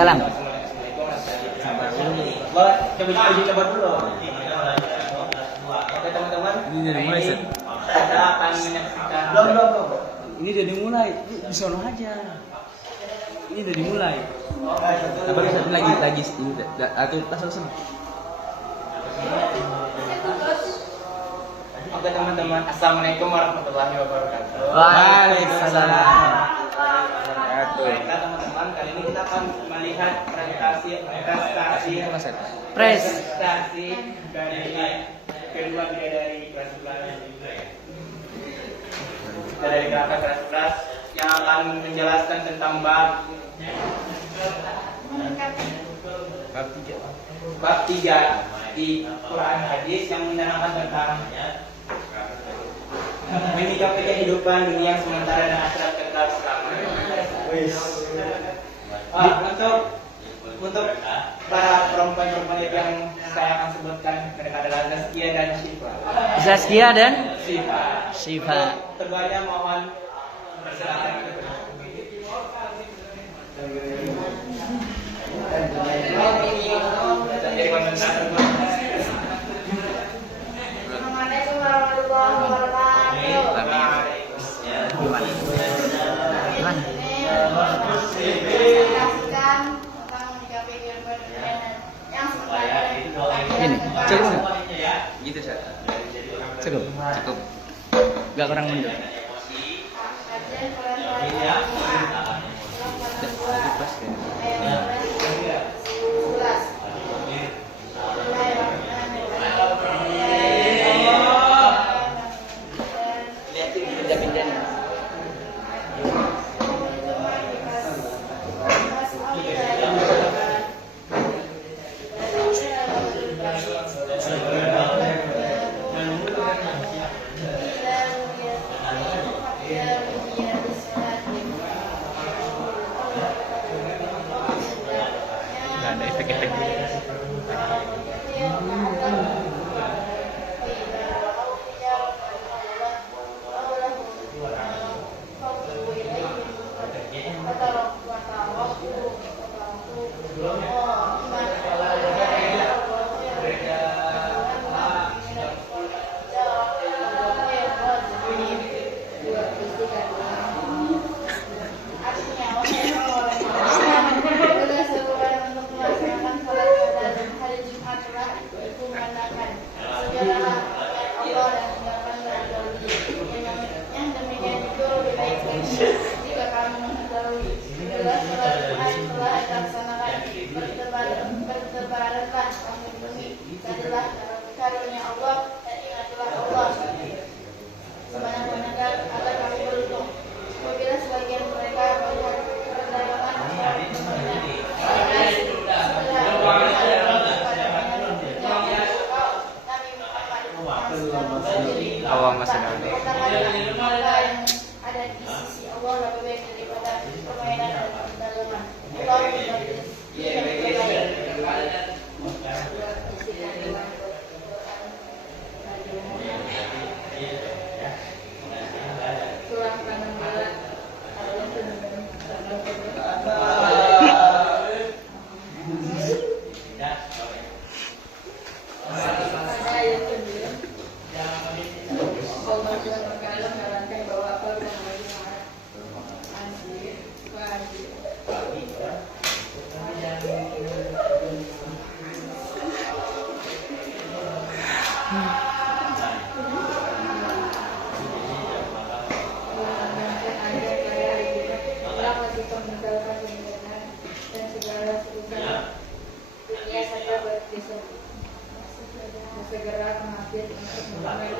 Salam. Coba dulu. Oke teman-teman. Ini dari mulai Set. Kita akan menyaksikan. Belum. Ini dari mulai. Di sono aja. Ini dari mulai. Apa bisa lagi ini atau langsung. Oke teman-teman, assalamualaikum warahmatullahi wabarakatuh. Waalaikumsalam. Baiklah teman-teman, kali ini kita akan melihat prestasi dari kedua bidadari kelas 11. Dari gerakan kelas 11 yang akan menjelaskan tentang bab 3 di Quran hadis yang menerangkan tentang menyikapi kehidupan dunia sementara dan akhirat kekal selamanya. Untuk para perempuan-perempuan yang saya akan sebutkan, mereka adalah Zaskia dan Syifa. Zaskia dan Syifa. Keduanya mohon persilakan. Assalamualaikum warahmatullahi wabarakatuh. Kasihkan tentang menyikapi kehidupan dunia yang sementara. ini cukup nggak? Gitu Set. Cukup. Gak kurang mundur. Kajian Quran Pas ya. ayat 11. Gak ada efek-efek. Karunia Allah dan ingatlah Allah sebanyak-banyaknya agar kami beruntung. Apabila sebagian mereka melihat perdagangan Allahumma shalli alaihi. ada di sisi Allah lebih baik daripada permainan dan perdagangan. Allah yang terbaik. Segera mengambil untuk memulai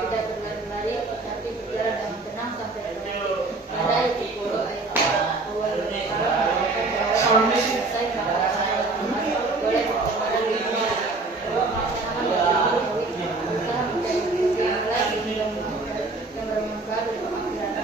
tidak berlari-lari tapi berjalan dengan tenang sampai ada ayat 10 ayat awal selesai boleh berteman di dunia yang bermanfaat untuk akhirat.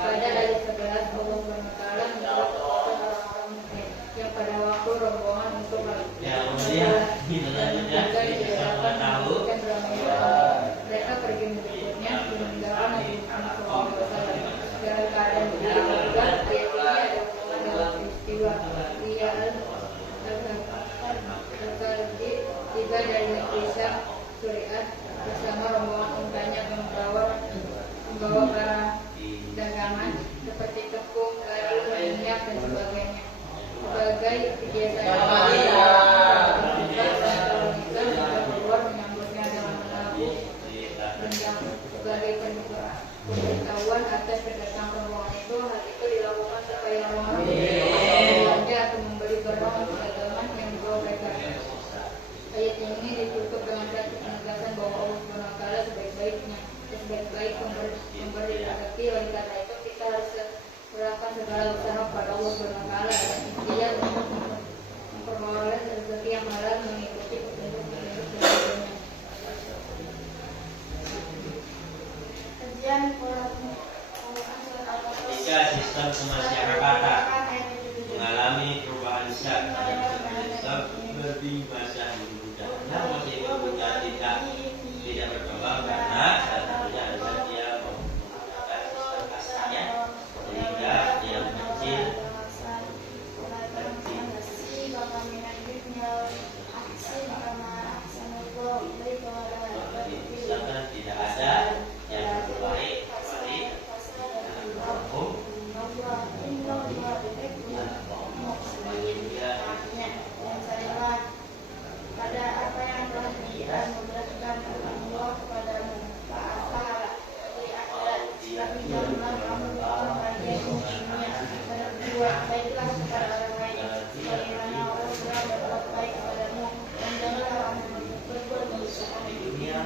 pada ayat 11 Allah SWT menyebut orang-orang mukmin yang pada waktu rombongan untuk mereka pergi menjemputnya meninggalkan Nabi Muhammad SAW dalam keadaan berdiri tegak. Ayat ini ada hubungan dalam peristiwa Riyal Al-Kalbi tiba dari negeri Syam Suriat bersama rombongan untanya membawa barang dagangan seperti tepung, kayu, minyak dan sebagainya. Sebagai kebiasaan mereka keluar menyambutnya dengan menabuh dan sebagai pemberitahuan atas kedatangan rombongan itu. Hal itu dilakukan supaya orang-orang belanja atau membeli barang dagangan yang dibawa mereka. Ayat ini ditutup dengan satu penegasan bahwa Allah SWT sebaik-baik pemberi rezeki. Oleh karena itu kita harus serahkan segala usaha pada Allah SWT dan ikhtiar untuk memperoleh rezeki yang halal mengikuti petunjuk-petunjuk sebelumnya. Jika sistem kemasyarakatan mengalami perubahan besar seperti masa muda, masih muda tidak berkembang karena satunya adalah dia menggunakan sistem kasarnya sehingga dia mengecil. Misalkan tidak ada yang lebih baik kecuali hukum pada apa yang telah dianugerahkan oleh Allah kepadamu pahala di akhirat, tapi janganlah kamu berbuat baik di dunia. Berbuat baiklah kepada orang lain sebagaimana Allah telah berbuat baik kepadamu, dan janganlah kamu berbuat kerusakan di dunia.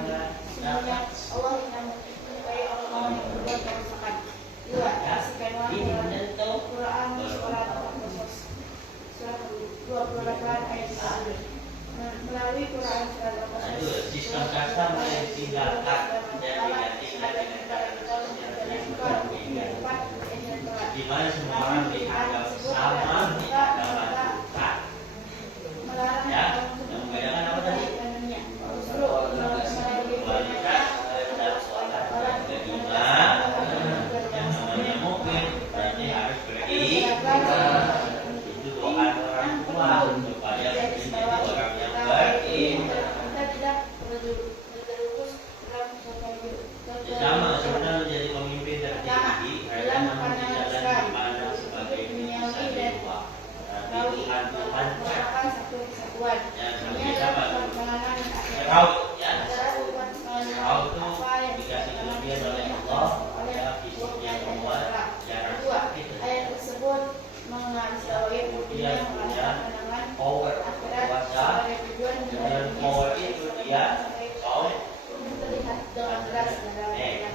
Sesungguhnya Allah tidak menyukai orang-orang yang berbuat kerusakan. 2. Kasihkanlah Al-Quran surat Al-Qasas surat 28 ayat 1. Melalui Quran surat Al-Qasas sistem kasar mulai ditinggalkan dan digantikan dengan cara di mana semua orang dianggap sama, tidak dapat bukan. Ya, yang membedakan apa tadi? Kualitas dan sholat. Kedua, yang namanya mukmin berarti harus pergi. Itu doa orang tua supaya menjadi orang yang beriman. Sama sebenarnya menjadi pemimpin tertinggi adalah namun tidak lagi dipandang sebagai bisa dewa, tapi Tuhan yang seperti siapa dulu? Raut, ya. Raut itu dikasih kelebihan oleh Allah, ya fisiknya kuat, jarak itu. Ayat tersebut menggarisbawahi Kemudian punya power, kuasa, dan power itu dia solid. terlihat dengan jelas dalam ayatnya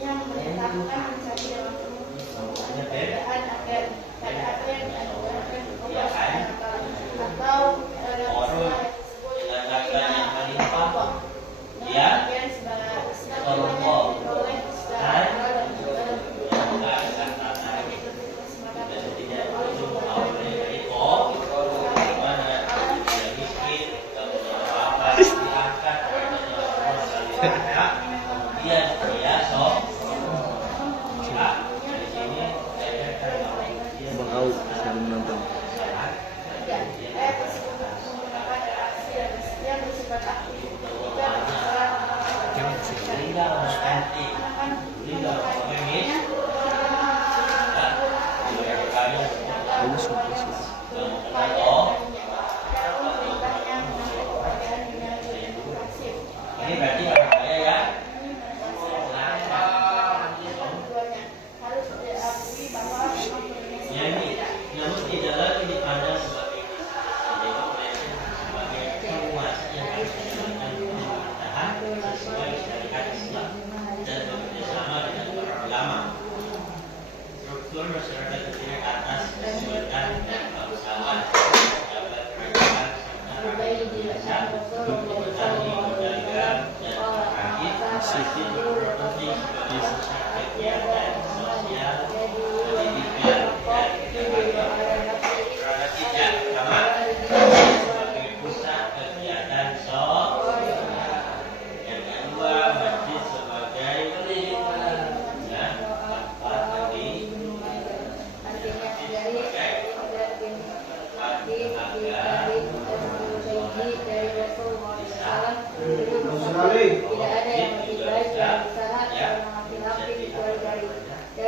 yang menyatakan mencari dengan penuh keadaan agar pada apa yang dianugerahkan Allah atau dalam ayat tersebut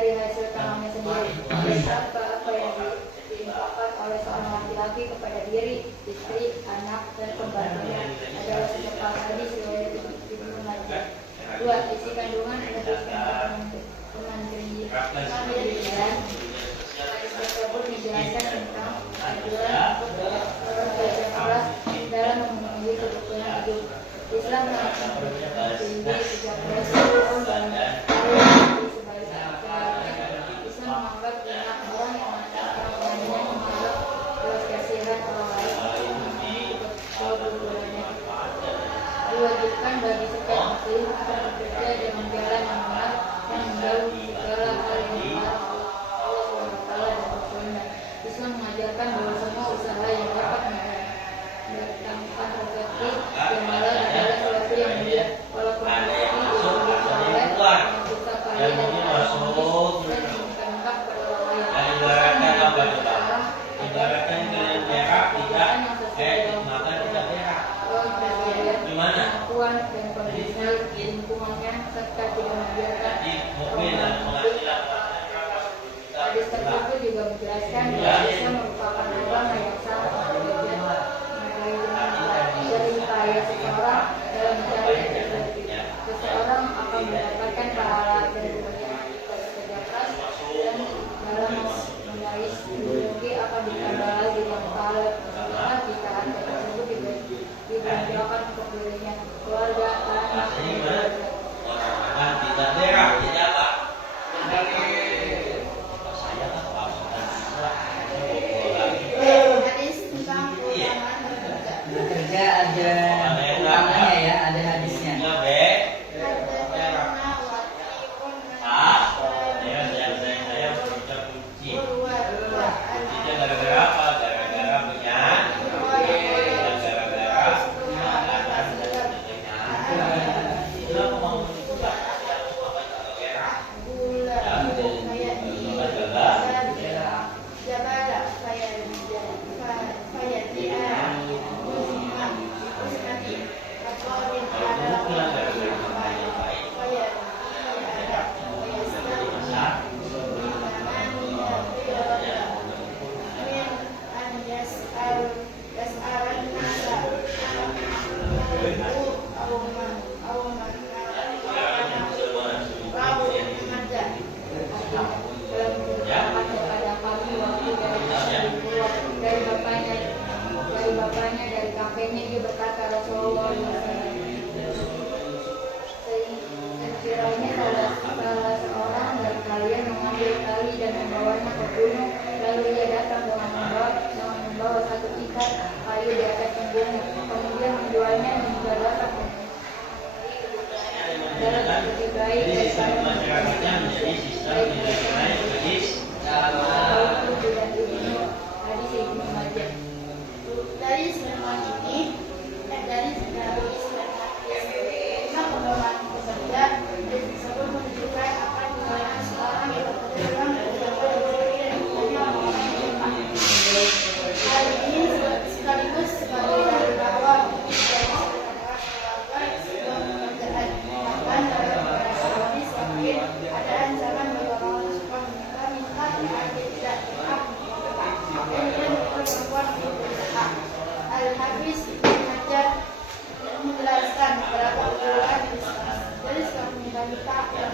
dari hasil tangannya sendiri. Dan apa yang diinfakkan oleh seorang laki-laki kepada diri, istri, anak, dan pembantunya adalah secepat hadis riwayat Ibnu Majah. 2. Isi kandungan hadis kementerian hadis tersebut menjelaskan tentang anjuran orang kerja keras dalam memenuhi kebutuhan hidup. Islam mengajarkan tinggi kerja keras dalam sebaliknya. Islam menganggap banyak orang yang menganggap belas kasihan orang lain untuk kebutuhannya. Diwajibkan bagi setiap muslim untuk bekerja dengan jalan yang benar dan menjauhi segala hal yang dilarang Allah SWT dan Rasulnya. Islam mengajarkan bahwa semua usaha yang dapat mendatangkan rezeki dan halal adalah sesuatu yang mulia, walaupun rezeki itu diperoleh dengan susah payah dan harus dan diminta pada orang lain. Ibaratkan apa coba? Ibaratkan kalian berak tidak makan tidak berak. Gimana? Kemampuan dan kondisi lingkungannya serta tidak membiarkan Mukmin dan penghasilan. hadis tersebut juga menjelaskan bahwa Islam merupakan agama yang sangat berderajat jerih payah seseorang dalam mencari rezeki. Seseorang akan mendapatkan pahala dari bekerja keras dan dalam mengais rezeki akan ditambah lagi dengan pahala setelah jika harta tersebut dibelanjakan untuk dirinya, keluarga, anak, dan keluarga. Orang makan tidak berak jadi apa? Saya kan Hadis tentang keutamaan bekerja. Bekerja ada utamanya ya, ada hadisnya. Ya, Be. Saya bisa kunci. Kuncinya gara-gara apa? Gara-gara punya. Dan gara-gara makanan dan sebagainya. Itulah kemampuan kita. Apa yang tak berak. Dari kakeknya dia berkata Rasulullah sekiranya salah seorang dari kalian mengambil tali dan membawanya ke gunung, lalu ia datang dengan membawa satu ikat kayu di atas punggungnya, kemudian menjualnya dan juga dapat dalam lebih baik Sistem masyarakatnya menjadi sistem nilai hadis. hadis Ibnu Majah. Dari semua ini, dari pengalaman bekerja tersebut menunjukkan akan bagaimana seorang yang bekerja dalam kehidupan dan orang yang hal ini sekaligus sebagai dalil bahwa dari sebuah pekerjaan bahkan dalam hadis yakin ada ancaman bagi orang suka minta dan tidak berhak. Kemudian perempuan berusaha. Al-Hafiz Ibnu Hajar menjelaskan beberapa ukuran dari sikap wanita yang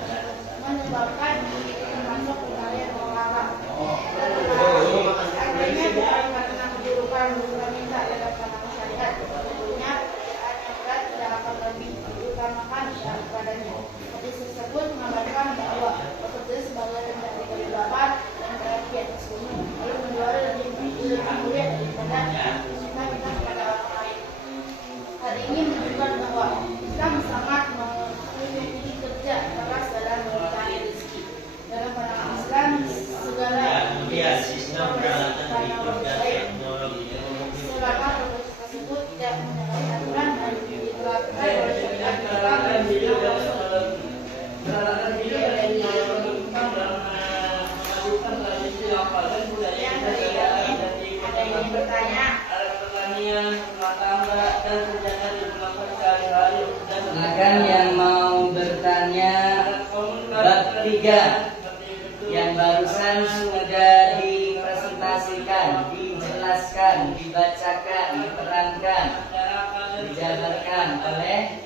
menyebabkan termasuk penggalian orang. Seandainya bukan karena keburukan wanita dalam pandangan syariat, tentunya pekerjaan yang berat tidak akan lebih diutamakan daripadanya. Hadis tersebut mengabarkan bahwa bekerja sebagai pencari kehidupan dan kebahagiaan tersebut, lalu menjual lebih mulia daripada minta kepada orang lain. Hal ini menunjukkan bahwa Islam sangat memiliki kerja keras dalam mencari rezeki. Dalam pandangan Islam, segala Sistem peralatan hidup dan teknologi selama proses tersebut tidak menyalahi aturan dan diterapkan oleh syariat Islam dan ada yang bertanya. Silakan yang mau bertanya bab 3. barusan sudah dipresentasikan, dijelaskan, dibacakan, diterangkan, dijabarkan oleh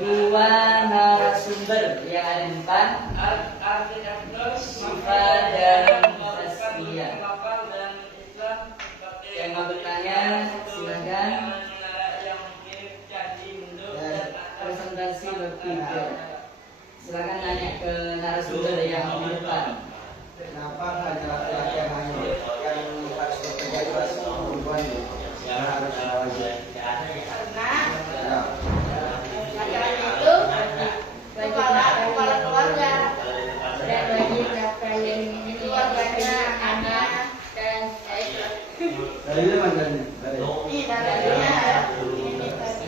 dua narasumber yang ada di depan, Syifa dan Zaskia. Yang mau bertanya silakan. Dan presentasi bertiga. Silakan nanya ke narasumber yang di depan. Kenapa hanya laki-laki yang harus bekerja itu harus perempuan yang harus Karena laki-laki itu kepala keluarga Dan bagi kalian ini keluarganya anak dan saya dari mana dari ini dalilnya ini tadi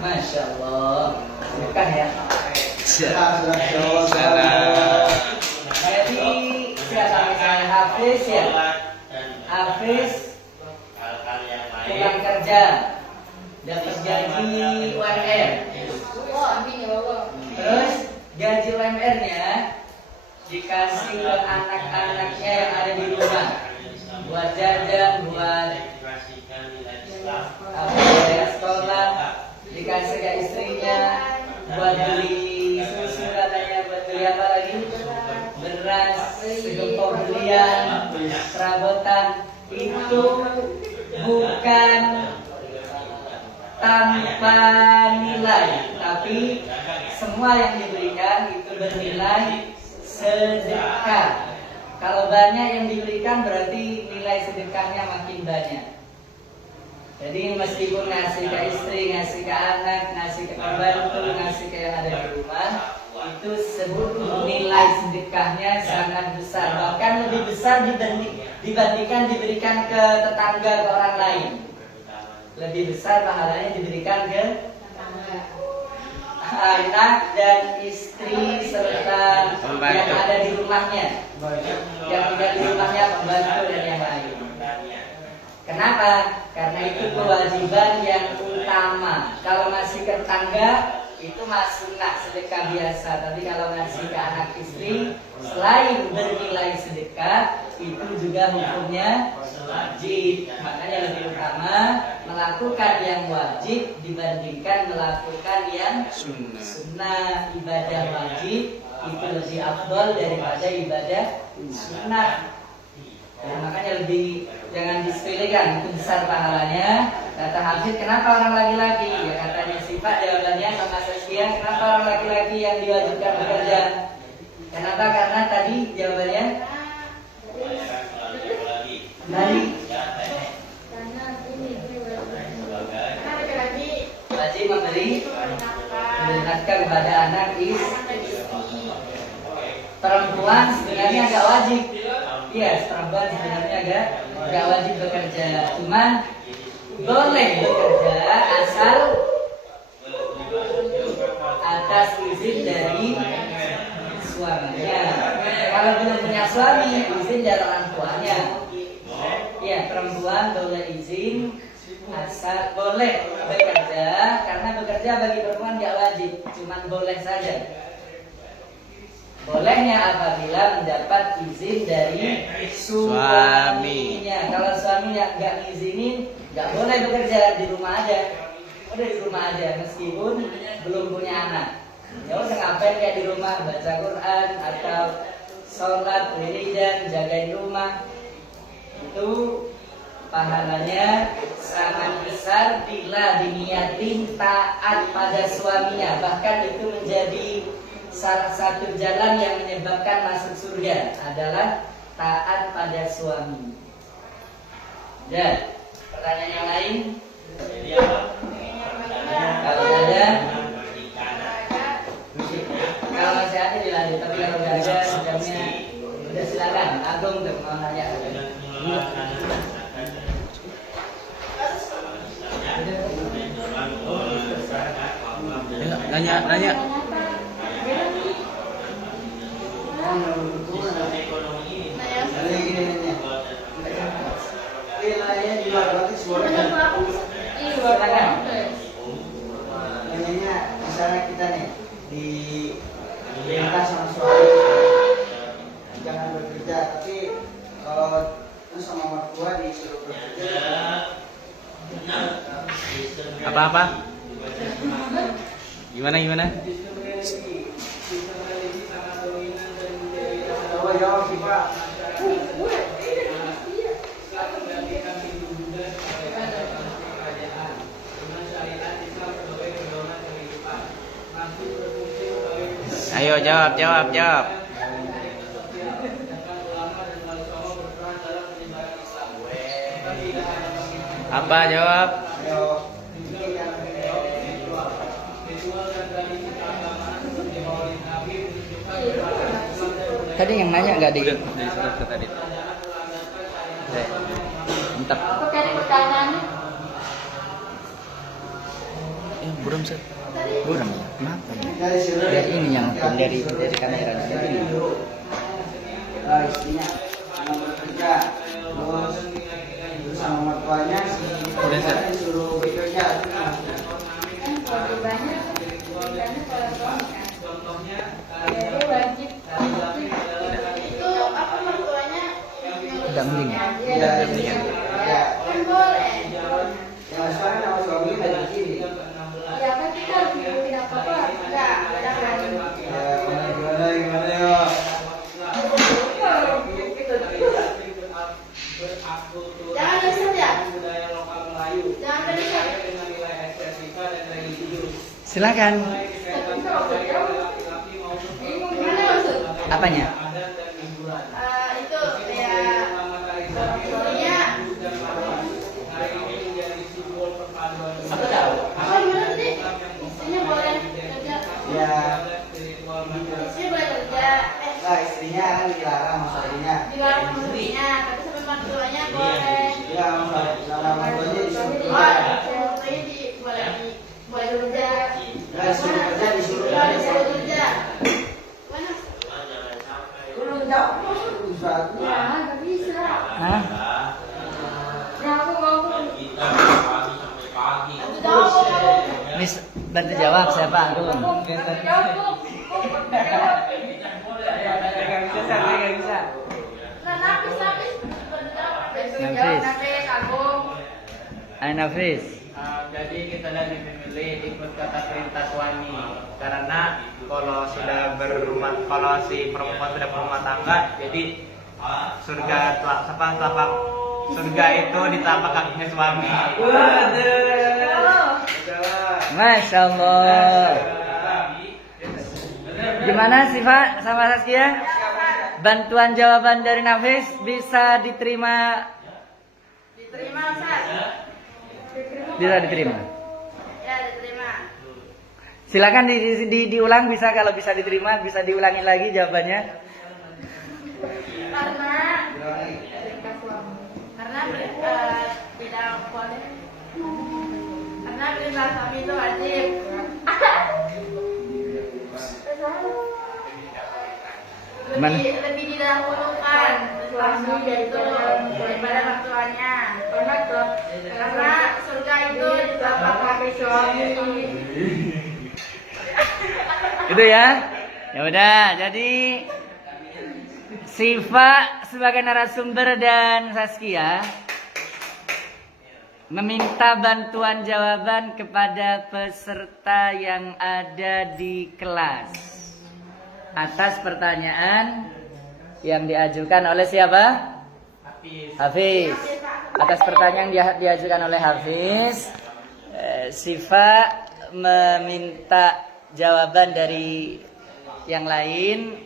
Masya Allah, bukan ya? Salam. Jadi siapa misalnya Hafiz ya? Hafiz pulang kerja, dapat gaji UMR. Oh, amin ya Allah. Terus gaji UMR-nya dikasih ke anak-anaknya yang ada di rumah, buat jajan, buat biaya sekolah, dikasih ke istrinya buat beli susu, katanya buat beli apa lagi, beras, segempok belian, perabotan. Itu bukan tanpa nilai, tapi semua yang diberikan itu bernilai sedekah. Kalau banyak yang diberikan berarti nilai sedekahnya makin banyak. Jadi meskipun ngasih ke istri, ngasih ke anak, ngasih ke pembantu, ngasih ke yang ada di rumah, itu nilai sedekahnya sangat besar. Bahkan lebih besar dibandingkan diberikan ke tetangga, ke orang lain. Lebih besar pahalanya diberikan ke anak dan istri serta yang ada di rumahnya, yang tinggal di rumahnya, pembantu dan yang lain. Kenapa? Karena itu kewajiban yang utama. Kalau ngasih ke tetangga itu sunnah sedekah biasa, tapi kalau ngasih ke anak istri selain bernilai sedekah itu juga hukumnya wajib. Makanya lebih utama melakukan yang wajib dibandingkan melakukan yang sunnah. Ibadah wajib itu lebih afdal daripada ibadah sunnah. Ya, makanya lebih jangan disepelekan, itu besar pahalanya. Kata Hafid, kenapa orang laki-laki? Ya katanya sifat, jawabannya sama Zaskia, kenapa orang laki-laki yang diwajibkan bekerja? Kenapa? Karena tadi jawabannya dari wajib memberi nafkah kepada anak istri. Perempuan sebenarnya agak wajib. Iya, perempuan sebenarnya agak wajib bekerja. Cuman boleh bekerja asal atas izin dari suaminya. Kalau belum punya suami, izin dari orang tuanya. Ya, perempuan boleh izin asal boleh bekerja, karena bekerja bagi perempuan nggak wajib, cuman boleh saja. Bolehnya apabila mendapat izin dari suaminya. Kalau suaminya nggak ngizinin, nggak boleh bekerja, di rumah aja. Udah di rumah aja, meskipun belum punya anak. Ya udah ngapain kayak di rumah, baca Quran atau sholat, wiridan, jagain rumah, itu pahalanya sangat besar bila diniatin taat pada suaminya. Bahkan itu menjadi salah satu jalan yang menyebabkan masuk surga adalah taat pada suami. Dan pertanyaan yang lain, Jadi apa? kalau ada, kalau masih ada dilanjut. Tapi kalau nggak ada, jamnya udah silakan. Agung untuk mau nanya. Nanya. Ada yang gini nih. Nilainya di luar batas boleh. Nilainya misalnya kita nih di perintah sama suami jangan bekerja, tapi kalau itu sama mertua disuruh bekerja. Apa? Gimana? Coba jawab sih Pak. Ayo jawab. Apa jawab? Ayo. Tadi yang nanya nggak di? Udah surat ke tadi. Mantap. Apa tadi pertanyaannya? Buram sih. Buram ya? Kenapa ya? Dari ini yang dari kamera dari ini. Nah, istrinya sama bekerja, terus sama mertuanya disuruh bekerja. Kan kewajibannya kalau suami kan. Jadi wajib. Itu apa mertuanya? Damping. Ya, ya. Kan boleh. Yang sekarang nama suaminya dari sini. Ya kan kita harus ngikutin apa-apa. Enggak, beda kan. Ya, gimana ya? Jangan riset ya. Jangan riset. Silakan. Gimana maksud? Apanya? Itu ya suaminya. Aku tahu. Apa gimana tadi? Istrinya boleh kerja. Ya, Istrinya boleh kerja. nah istrinya kan dilarang sama suaminya. Dilarang sama suaminya, tapi sama mertuanya boleh. Ya, sama mertuanya disuruh Oh, bekerja. mertuanya boleh kerja. Ya, disuruh kerja, disuruh Oh, disuruh kerja. Mana? Belum jawab, Ustaz. Ya nggak bisa. Hah? Ya aku mau. Aku jawab kamu. Mis, bantu jawab siapa? Agung. Nggak bisa. Nah, Nafis. Nafis. Nafis, Agung. Ayo Nafis. Jadi kita lebih memilih ikut kata perintah suami karena kalau si perempuan sudah berumah tangga, jadi surga itu di telapak kakinya suami. Masya Allah. Gimana Siva sama Saskia? Bantuan jawaban dari Nafis bisa diterima? Diterima, Ustaz? Bisa diterima. Ya, diterima. Silakan diulang bisa, kalau bisa diterima bisa diulangi lagi jawabannya. Karena tidak boleh. Karena perintah suami itu wajib. Lebih didahulukan suami itu daripada mertuanya. Karena surga itu di telapak kaki suami. Itu ya. Ya udah, jadi Siva sebagai narasumber dan Saskia meminta bantuan jawaban kepada peserta yang ada di kelas atas pertanyaan yang diajukan oleh siapa? Hafiz. Atas pertanyaan yang diajukan oleh Hafiz, Sifa meminta jawaban dari yang lain.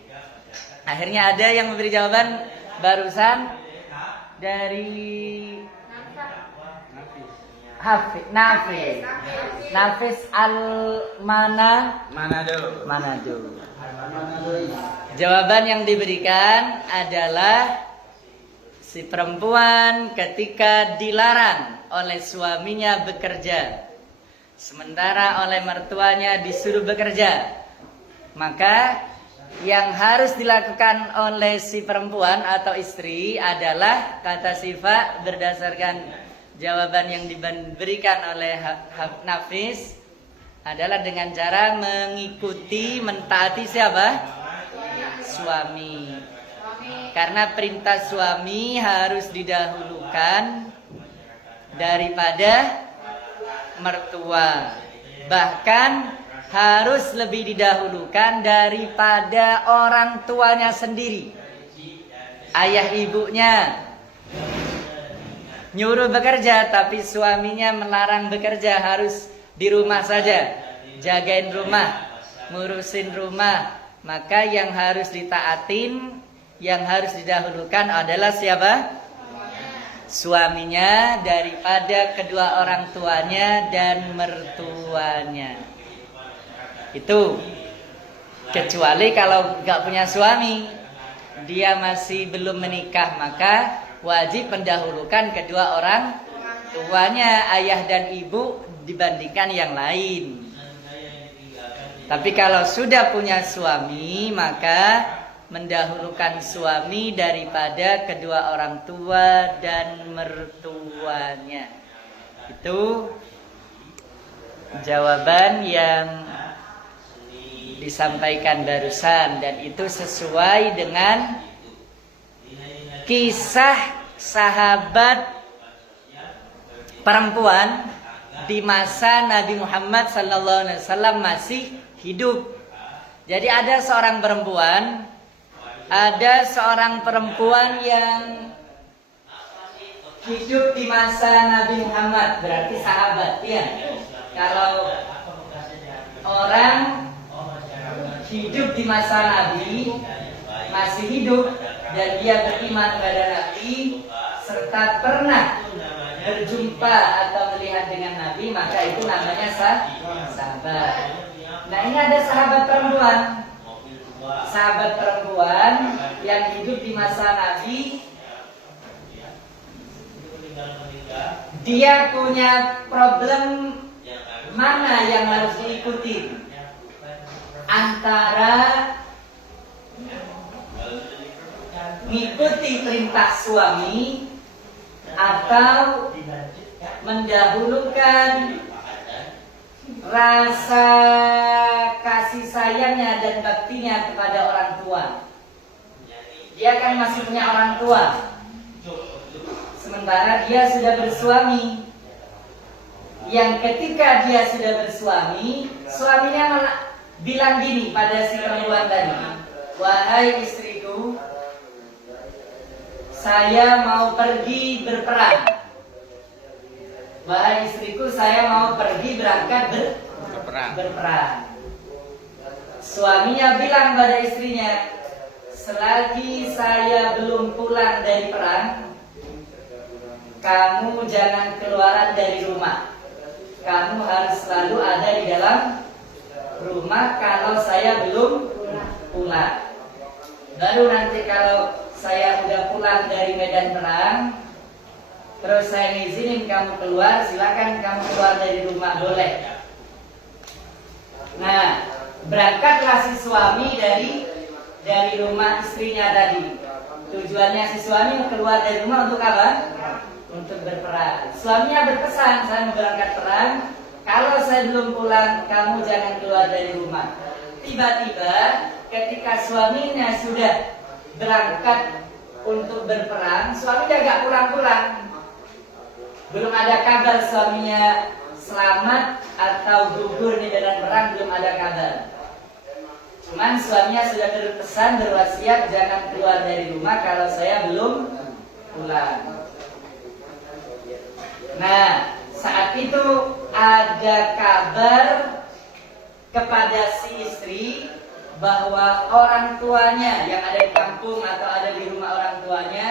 Akhirnya ada yang memberi jawaban barusan dari Nafis Manado. Jawaban yang diberikan adalah si perempuan ketika dilarang oleh suaminya bekerja, sementara oleh mertuanya disuruh bekerja, maka yang harus dilakukan oleh si perempuan atau istri adalah, kata Sifa berdasarkan jawaban yang diberikan oleh Nafis, adalah dengan cara mengikuti, mentaati siapa? Suami. Karena perintah suami harus didahulukan daripada mertua. Bahkan harus lebih didahulukan daripada orang tuanya sendiri. Ayah ibunya nyuruh bekerja, tapi suaminya melarang bekerja, harus di rumah saja, jagain rumah, ngurusin rumah. Maka yang harus ditaatin, yang harus didahulukan adalah siapa? Suaminya daripada kedua orang tuanya dan mertuanya. Itu kecuali kalau nggak punya suami, dia masih belum menikah, maka wajib mendahulukan kedua orang tuanya, ayah dan ibu, dibandingkan yang lain. Tapi kalau sudah punya suami, maka mendahulukan suami daripada kedua orang tua dan mertuanya. Itu jawaban yang disampaikan barusan, dan itu sesuai dengan kisah sahabat perempuan di masa Nabi Muhammad SAW masih hidup. Jadi ada seorang perempuan yang hidup di masa Nabi Muhammad, berarti sahabat ya. Kalau orang hidup di masa Nabi, masih hidup, dan dia beriman pada Nabi serta pernah berjumpa atau melihat dengan Nabi, maka itu namanya sahabat. Nah, ini ada sahabat perempuan yang hidup di masa Nabi. Dia punya problem mana yang harus diikuti antara mengikuti perintah suami atau mendahulukan rasa kasih sayangnya dan baktinya kepada orang tua. Dia kan masih punya orang tua, sementara dia sudah bersuami. Yang ketika dia sudah bersuami, suaminya bilang gini pada si perempuan tadi, "Wahai istriku, saya mau pergi berperang. Wahai istriku, saya mau pergi berangkat berperang." Suaminya bilang pada istrinya, "Selagi saya belum pulang dari perang, kamu jangan keluaran dari rumah. Kamu harus selalu ada di dalam rumah kalau saya belum pulang. Baru nanti kalau saya udah pulang dari medan perang, terus saya ngizinin kamu keluar, silakan kamu keluar dari rumah, boleh." Nah, berangkatlah si suami dari rumah istrinya tadi. Tujuannya si suami keluar dari rumah untuk apa? Untuk berperang. Suaminya berpesan, "Saya mau berangkat perang, kalau saya belum pulang, kamu jangan keluar dari rumah." Tiba-tiba ketika suaminya sudah berangkat untuk berperang, suaminya gak pulang-pulang. Belum ada kabar suaminya selamat atau gugur di medan perang, belum ada kabar. Cuman suaminya sudah berpesan, berwasiat jangan keluar dari rumah kalau saya belum pulang. Nah, saat itu ada kabar kepada si istri bahwa orang tuanya yang ada di kampung atau ada di rumah orang tuanya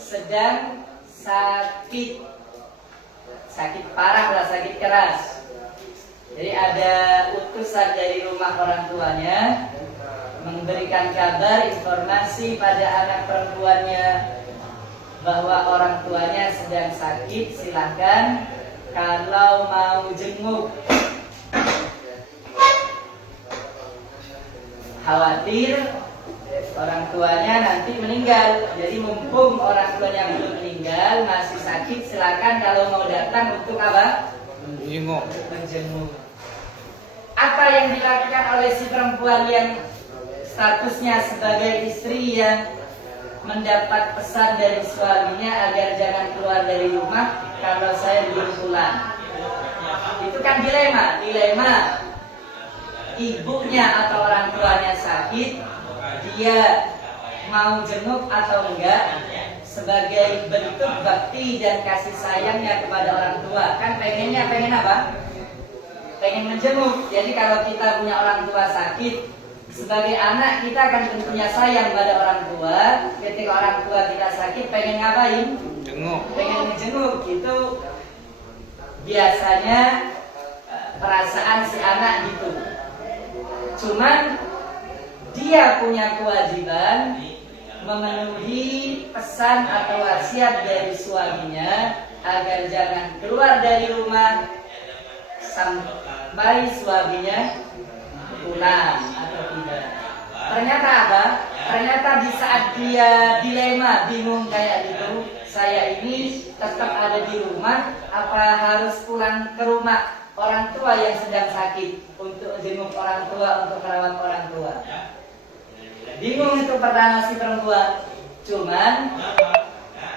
sedang sakit parah lah, sakit keras. Jadi ada utusan dari rumah orang tuanya memberikan kabar, informasi pada anak perempuannya bahwa orang tuanya sedang sakit, silahkan kalau mau jenguk. Khawatir orang tuanya nanti meninggal. Jadi mumpung orang tuanya belum meninggal, masih sakit, silahkan kalau mau datang untuk apa? Jenguk. Menjenguk. Apa yang dilakukan oleh si perempuan yang statusnya sebagai istri yang mendapat pesan dari suaminya agar jangan keluar dari rumah kalau saya belum pulang? Itu kan dilema. Ibunya atau orang tuanya sakit, dia mau jenguk atau enggak sebagai bentuk bakti dan kasih sayangnya kepada orang tua. Kan pengen apa? Pengen menjenguk. Jadi kalau kita punya orang tua sakit, sebagai anak kita akan tentunya sayang pada orang tua. Ketika orang tua kita sakit, pengen ngapain? Jenguk. Pengen menjenguk. Itu biasanya perasaan si anak gitu. Cuman dia punya kewajiban memenuhi pesan atau wasiat dari suaminya agar jangan keluar dari rumah sampai suaminya pulang atau tidak. Ternyata apa? Ternyata di saat dia dilema, bingung kayak gitu, saya ini tetap ada di rumah apa harus pulang ke rumah orang tua yang sedang sakit untuk jenguk orang tua, untuk merawat orang tua. Bingung itu pertama si perempuan. Cuman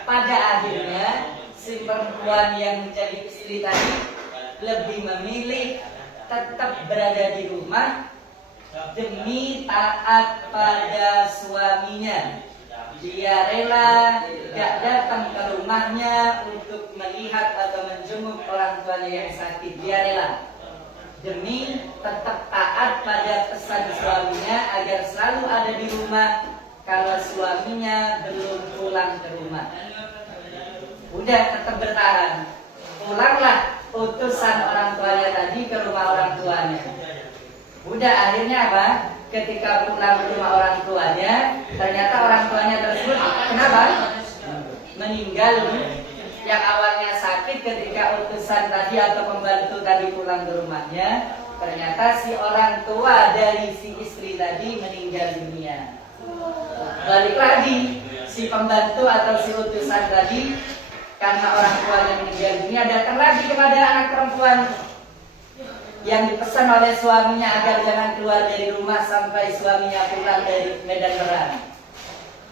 pada akhirnya si perempuan yang menjadi istri tadi lebih memilih tetap berada di rumah demi taat pada suaminya. Dia rela gak datang ke rumahnya untuk melihat atau menjenguk orang tuanya yang sakit. Dia rela demi tetap taat pada pesan suaminya agar selalu ada di rumah kalau suaminya belum pulang ke rumah. Udah tetap bertahan. Pulanglah utusan orang tuanya tadi ke rumah orang tuanya. Udah akhirnya apa? Ketika pulang ke rumah orang tuanya, ternyata orang tuanya tersebut kenapa? Meninggal. Yang awalnya sakit ketika utusan tadi atau pembantu tadi pulang ke rumahnya, ternyata si orang tua dari si istri tadi meninggal dunia. Balik lagi si pembantu atau si utusan tadi, karena orang tuanya meninggal dunia, datang lagi kepada anak perempuan yang dipesan oleh suaminya agar jangan keluar dari rumah sampai suaminya pulang dari medan perang.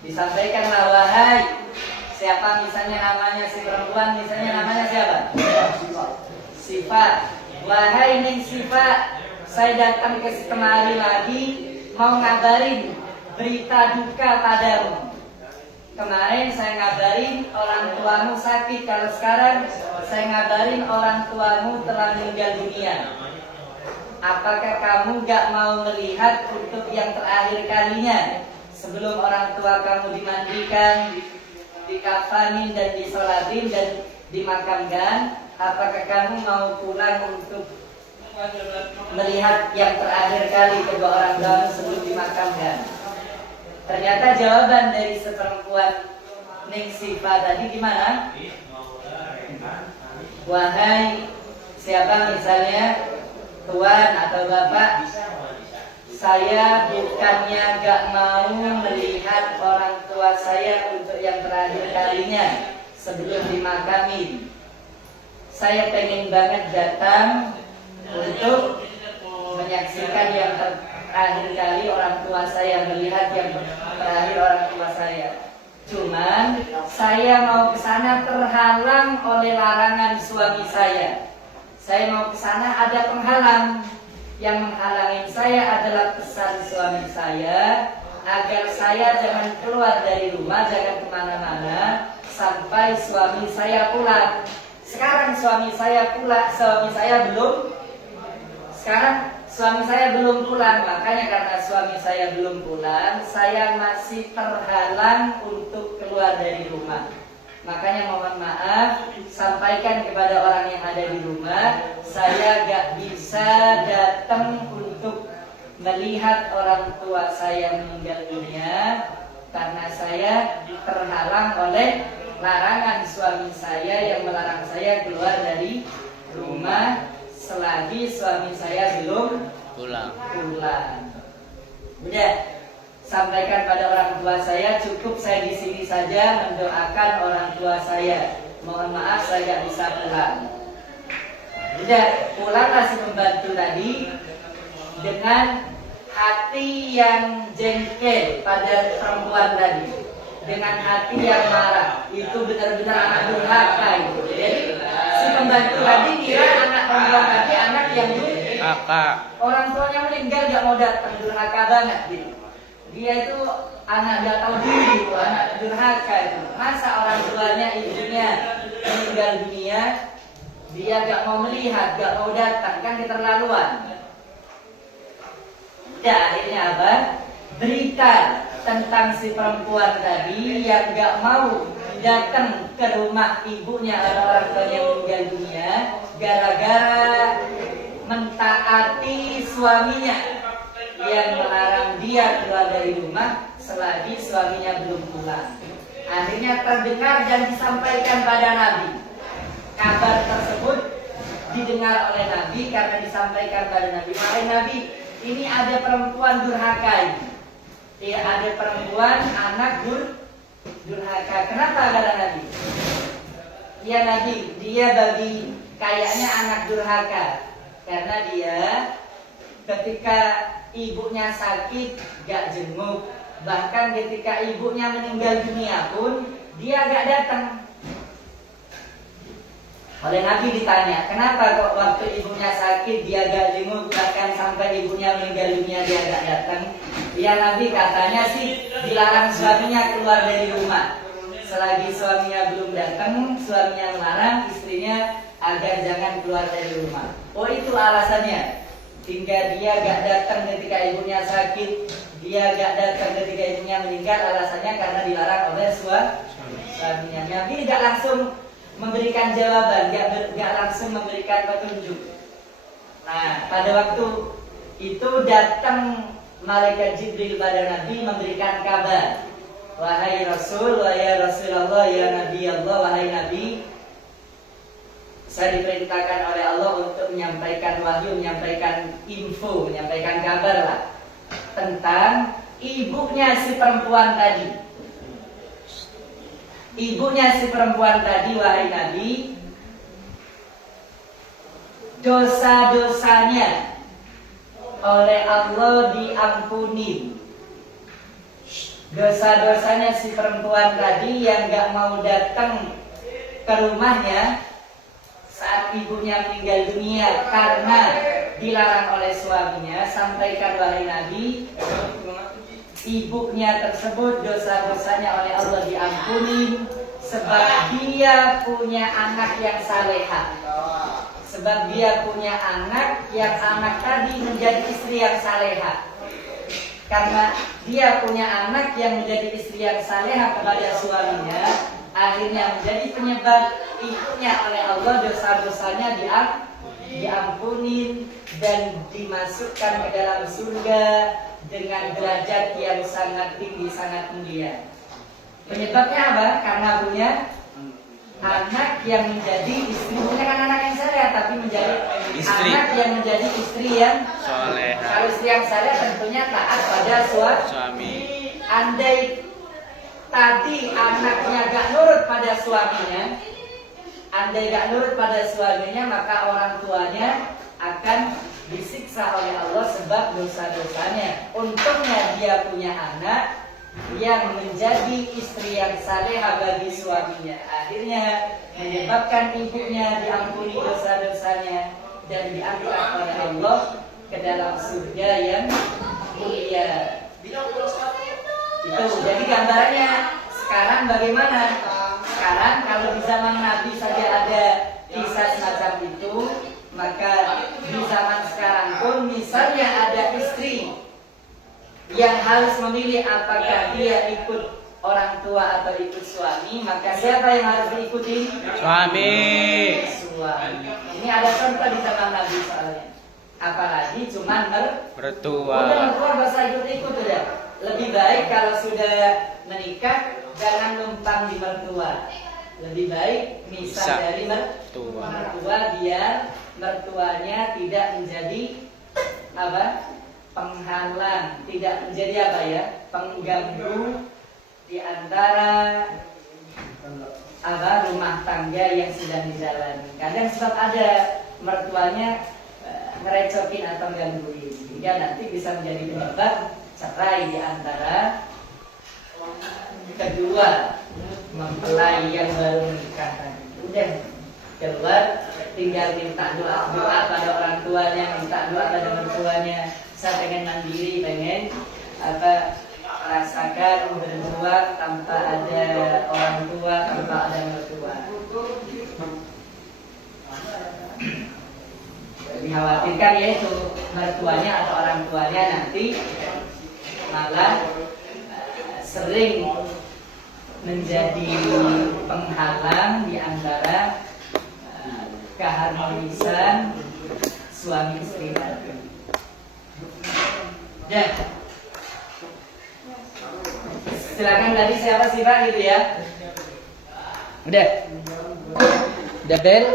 Disampaikanlah, wahai siapa misalnya namanya si perempuan, misalnya namanya siapa? Sifa. Wahai Ning Sifa, saya datang ke kemari lagi mau ngabarin berita duka padamu. Kemarin saya ngabarin orang tuamu sakit, kalau sekarang saya ngabarin orang tuamu telah meninggal dunia. Apakah kamu gak mau melihat untuk yang terakhir kalinya sebelum orang tua kamu dimandikan, dikafanin dan disolatin dan dimakamkan? Apakah kamu mau pulang untuk melihat yang terakhir kali kedua orang tuamu sebelum dimakamkan? Ternyata jawaban dari seperempuan Ning Sifa tadi gimana? Wahai siapa misalnya Tuan atau Bapak, saya bukannya gak mau melihat orang tua saya untuk yang terakhir kalinya sebelum dimakamin. Saya pengen banget datang untuk menyaksikan yang terakhir kali orang tua saya, melihat yang terakhir orang tua saya. Cuman saya mau ke sana terhalang oleh larangan suami saya. Saya mau ke sana ada penghalang. Yang menghalangi saya adalah pesan suami saya agar saya jangan keluar dari rumah, jangan kemana-mana sampai suami saya pulang. Sekarang suami saya belum pulang, makanya karena suami saya belum pulang, saya masih terhalang untuk keluar dari rumah. Makanya mohon maaf, sampaikan kepada orang yang ada di rumah, saya gak bisa datang untuk melihat orang tua saya meninggal dunia karena saya terhalang oleh larangan suami saya yang melarang saya keluar dari rumah selagi suami saya belum pulang. Udah, sampaikan pada orang tua saya, cukup saya di sini saja mendoakan orang tua saya. Mohon maaf saya gak bisa pulang. Udah, pulanglah si pembantu tadi dengan hati yang jengkel pada perempuan tadi, dengan hati yang marah. Itu benar-benar anak durhaka itu. Jadi si pembantu tadi kira anak perempuan tadi anak yang durhaka. Orang tuanya meninggal gak mau datang, durhaka banget gitu. Dia itu anak gak tahu diri, anak durhaka itu. Masa orang tuanya, ibunya meninggal dunia, dia gak mau melihat, gak mau datang, kan keterlaluan. Dan akhirnya apa? Berita tentang si perempuan tadi yang gak mau datang ke rumah ibunya atau orang tuanya yang meninggal dunia gara-gara mentaati suaminya yang melarang dia keluar dari rumah selagi suaminya belum pulang. Akhirnya terdengar dan disampaikan pada Nabi. Kabar tersebut didengar oleh Nabi karena disampaikan pada Nabi. Wahai Nabi, ini ada perempuan durhaka ini. Dia ada perempuan anak durhaka. Kenapa kata Nabi? Ya Nabi, dia bagi kayaknya anak durhaka karena dia ketika ibunya sakit gak jenguk, bahkan ketika ibunya meninggal dunia pun dia gak datang. Oleh Nabi ditanya, kenapa kok waktu ibunya sakit dia gak jenguk, bahkan sampai ibunya meninggal dunia dia gak datang? Ya Nabi, katanya sih dilarang suaminya keluar dari rumah. Selagi suaminya belum datang, suaminya melarang istrinya agar jangan keluar dari rumah. Oh itu alasannya. Hingga dia gak datang ketika ibunya sakit, dia gak datang ketika ibunya meninggal, alasannya karena dilarang oleh suaminya. Nabi gak langsung memberikan jawaban, gak langsung memberikan petunjuk. Nah, pada waktu itu datang malaikat Jibril pada Nabi memberikan kabar. Wahai Rasul, wahai Rasulullah, ya Nabi Allah, wahai Nabi, saya diperintahkan oleh Allah untuk menyampaikan wahyu, menyampaikan info, menyampaikan kabar lah tentang ibunya si perempuan tadi. Ibunya si perempuan tadi, wahai Nabi, dosa-dosanya oleh Allah diampuni. Dosa-dosanya si perempuan tadi yang gak mau datang ke rumahnya saat ibunya meninggal dunia karena dilarang oleh suaminya, sampaikan wahai Nabi, ibunya tersebut dosa-dosanya oleh Allah diampuni sebab dia punya anak yang salehah. Sebab dia punya anak yang anak tadi menjadi istri yang salehah. Karena dia punya anak yang menjadi istri yang salehah kepada suaminya, akhirnya menjadi penyebab ibunya oleh Allah dosa-dosanya diampuni dan dimasukkan ke dalam surga dengan derajat yang sangat tinggi, sangat mulia. Penyebabnya apa? Karena punya anak yang menjadi istri, bukan anak yang saleh, tapi menjadi istri. Anak yang menjadi istri yang saleh. Kalau istri yang saleh tentunya taat pada suami. Andai tadi anaknya gak nurut pada suaminya, maka orang tuanya akan disiksa oleh Allah sebab dosa-dosanya. Untungnya dia punya anak yang menjadi istri yang salehah bagi suaminya, akhirnya menyebabkan ibunya diampuni dosa-dosanya dan diangkat oleh Allah ke dalam surga yang mulia. Itu jadi gambarannya. Sekarang bagaimana? Sekarang kalau di zaman Nabi saja ada kisah semacam itu, maka di zaman sekarang pun misalnya ada istri yang harus memilih apakah dia ikut orang tua atau ikut suami, maka siapa yang harus diikuti? Suami. Suami. Ini ada contoh di zaman Nabi soalnya. Apalagi cuman Mertua. udah mertua gak usah ikut-ikut udah. Lebih baik kalau sudah menikah jangan numpang di mertua. Lebih baik misal dari mertua biar mertuanya tidak menjadi apa? Penghalang, tidak menjadi apa ya? Pengganggu di antara apa rumah tangga yang sedang dijalani. Kadang sebab ada mertuanya ngerecokin atau gangguin, sehingga nanti bisa menjadi penyebab cerai di antara kedua mempelai yang baru menikah tadi. Udah keluar, tinggal minta doa pada orang tuanya, minta doa pada mertuanya. Saya pengen mandiri, pengen apa rasakan berjuang tanpa ada orang tua, tanpa ada mertua. Dikhawatirkan yaitu mertuanya atau orang tuanya nanti malah sering menjadi penghalang di antara keharmonisan suami istri tadi. Dan silakan tadi siapa sih Pak gitu ya? Udah. Udah bel?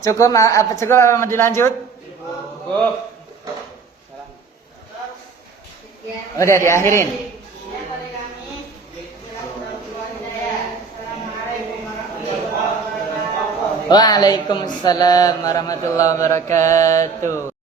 Cukup apa mau dilanjut? Cukup. Udah diakhirin. Waalaikumsalam warahmatullahi wabarakatuh.